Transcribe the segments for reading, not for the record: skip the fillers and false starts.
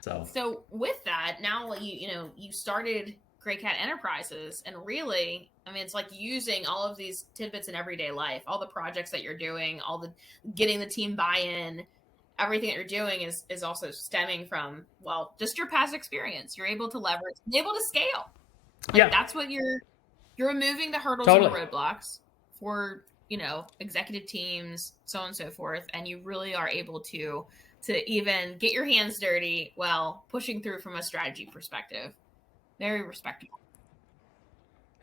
So with that, now you started Gray Cat Enterprises, and really, I mean, it's like using all of these tidbits in everyday life, all the projects that you're doing, all the getting the team buy-in, everything that you're doing is also stemming from, well, just your past experience. You're able to leverage, able to scale. Like Yeah, that's what you're removing the hurdles and the totally. roadblocks for, executive teams, so on and so forth, and you really are able to even get your hands dirty while pushing through from a strategy perspective. Very respectable.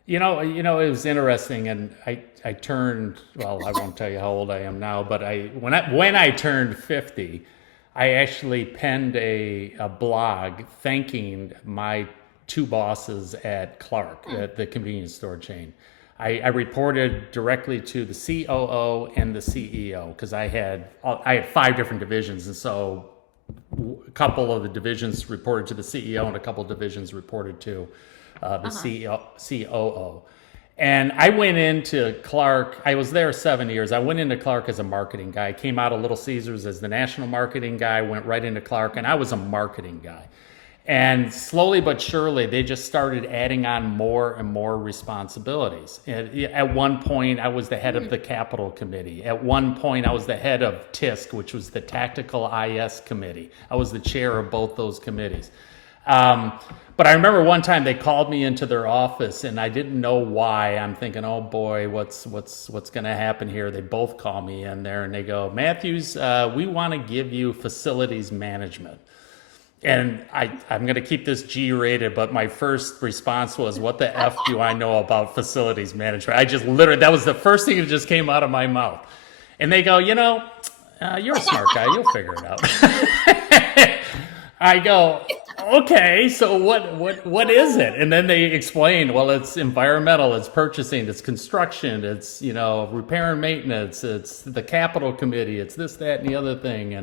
It was interesting, and I turned. Well, I won't tell you how old I am now, but when I turned 50, I actually penned a blog thanking my two bosses at Clark, Hmm. at the convenience store chain. I reported directly to the COO and the CEO because I had five different divisions, and so a couple of the divisions reported to the CEO, and a couple of divisions reported to the Uh-huh. COO. And I went into Clark. I was there 7 years. I went into Clark as a marketing guy. I came out of Little Caesars as the national marketing guy, went right into Clark, and I was a marketing guy. And slowly but surely, they just started adding on more and more responsibilities. At one point, I was the head of the capital committee. At one point, I was the head of TISC, which was the tactical IS committee. I was the chair of both those committees. Um, but I remember one time they called me into their office, and I didn't know why. I'm thinking, oh boy, what's going to happen here? They both call me in there, and they go, Matthews, we want to give you facilities management. And I'm going to keep this G rated, but my first response was, what the F do I know about facilities management? I just literally, that was the first thing that just came out of my mouth. And they go, you're a smart guy. You'll figure it out. I go, okay, so what is it? And then they explain, well, it's environmental, it's purchasing, it's construction, it's, repair and maintenance, it's the capital committee, it's this, that, and the other thing.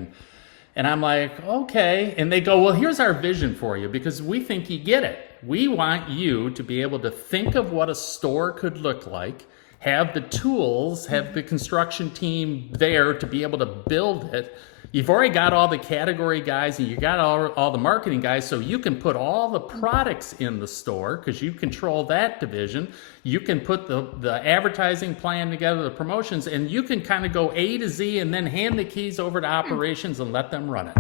And I'm like, okay. And they go, well, here's our vision for you because we think you get it. We want you to be able to think of what a store could look like, have the tools, have the construction team there to be able to build it. You've already got all the category guys and you got all the marketing guys, so you can put all the products in the store because you control that division. You can put the advertising plan together, the promotions, and you can kind of go A to Z and then hand the keys over to operations and let them run it.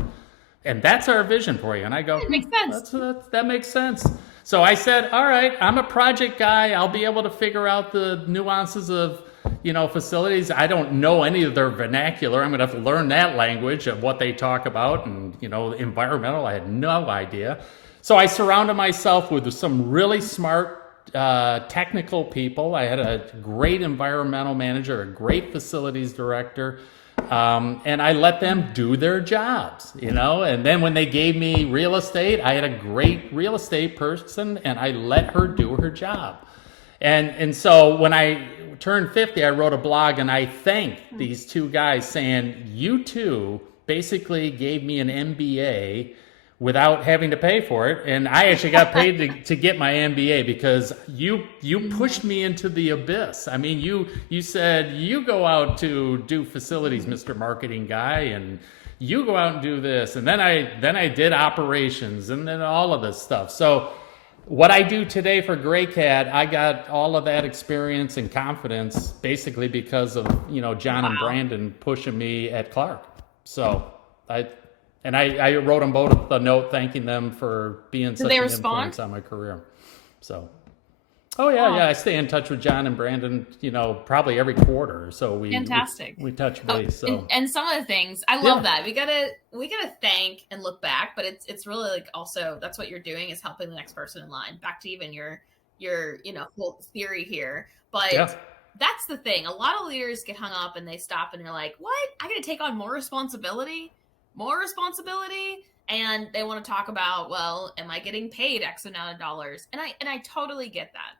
And that's our vision for you. And I go, It makes sense. that makes sense. So I said, all right, I'm a project guy. I'll be able to figure out the nuances of facilities. I don't know any of their vernacular. I'm going to have to learn that language of what they talk about. And, environmental, I had no idea. So I surrounded myself with some really smart technical people. I had a great environmental manager, a great facilities director. And I let them do their jobs, and then when they gave me real estate, I had a great real estate person and I let her do her job. And so when I turned 50, I wrote a blog and I thanked these two guys saying, you two basically gave me an MBA without having to pay for it. And I actually got paid to get my MBA because you pushed me into the abyss. I mean, you said, you go out to do facilities, Mr. Marketing Guy, and you go out and do this. And then I did operations and then all of this stuff. So what I do today for Gray Cat, I got all of that experience and confidence basically because of, John and Wow. Brandon pushing me at Clark. So I wrote them both a note thanking them for being Did such they an respond? influence on my career. So, oh yeah, I stay in touch with John and Brandon, probably every quarter. So Fantastic. we touch Oh, base. and, So and some of the things I love yeah, that we gotta thank and look back, but it's really like also that's what you're doing is helping the next person in line. Back to even your whole theory here, but yeah, that's the thing. A lot of leaders get hung up and they stop and they're like, "What? I got to take on more responsibility." And they want to talk about, well, am I getting paid X amount of dollars? And I totally get that.